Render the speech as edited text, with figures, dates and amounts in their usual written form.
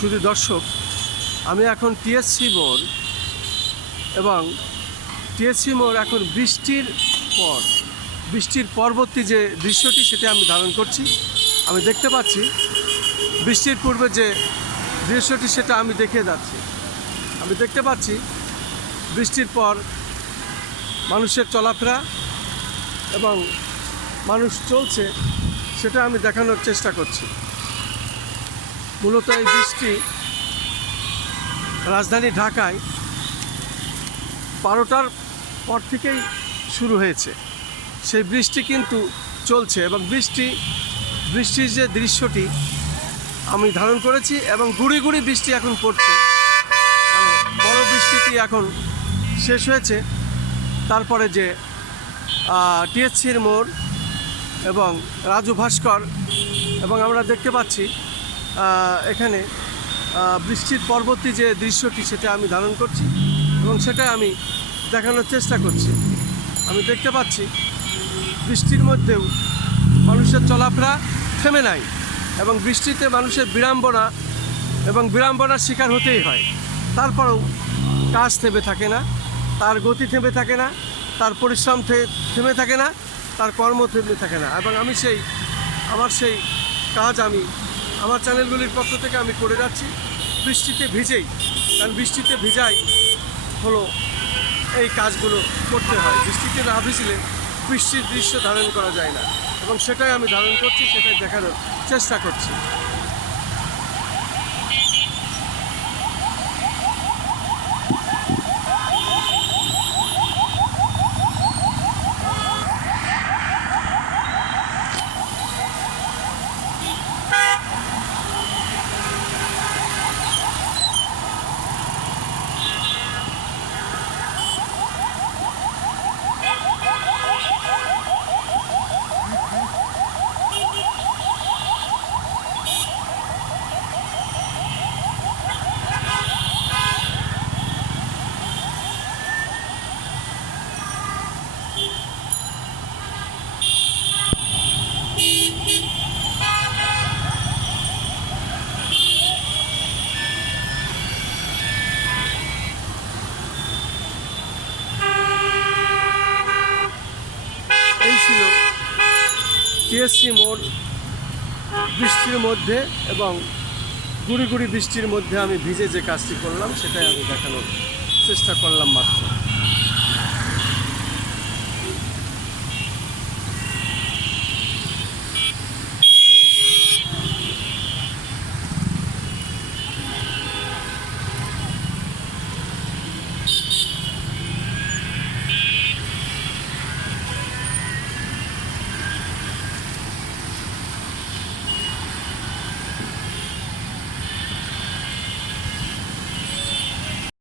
শুধু দর্শক, আমি এখন টিএসসি মোড় এবং টিএসসি মোড় এখন বৃষ্টির পরবর্তী যে দৃশ্যটি সেটা আমি ধারণ করছি। আমি দেখতে পাচ্ছি বৃষ্টির পূর্বে যে দৃশ্যটি সেটা আমি দেখিয়ে যাচ্ছি। আমি দেখতে পাচ্ছি বৃষ্টির পর মানুষের চলাফেরা এবং মানুষ চলছে সেটা আমি দেখানোর চেষ্টা করছি। মূলত এই বৃষ্টি রাজধানী ঢাকায় 12টার পর থেকেই শুরু হয়েছে। সেই বৃষ্টি কিন্তু চলছে এবং বৃষ্টির যে দৃশ্যটি আমি ধারণ করেছি এবং গুঁড়ি গুঁড়ি বৃষ্টি এখন পড়ছে, মানে বড় বৃষ্টিটি এখন শেষ হয়েছে। তারপরে যে টিএসসির মোড় এবং রাজু ভাস্কর এবং আমরা দেখতে পাচ্ছি এখানে বৃষ্টির পরবর্তী যে দৃশ্যটি সেটা আমি ধারণ করছি এবং সেটা আমি দেখানোর চেষ্টা করছি। আমি দেখতে পাচ্ছি বৃষ্টির মধ্যেও মানুষের চলাফেরা থেমে নাই এবং বৃষ্টিতে মানুষের বিড়ম্বনার শিকার হতেই হয়। তারপরেও কাজ থেমে থাকে না, তার গতি থেমে থাকে না, তার পরিশ্রম থেমে থাকে না, তার কর্ম থেমে থাকে না। এবং আমি আমার সেই কাজ আমার চ্যানেলগুলির পক্ষ থেকে আমি করে যাচ্ছি বৃষ্টিতে ভিজেই, কারণ বৃষ্টিতে ভিজাই হলো এই কাজগুলো করতে হয়। বৃষ্টিতে না ভিজলে বৃষ্টির দৃশ্য ধারণ করা যায় না এবং সেটাই আমি ধারণ করছি, সেটাই দেখানোর চেষ্টা করছি। এই ছিল টিএসসি মোড় বৃষ্টির মধ্যে এবং গুঁড়ি গুঁড়ি বৃষ্টির মধ্যে আমি ভিজে যে কাজটি করলাম সেটাই আমি দেখানোর চেষ্টা করলাম মাত্র।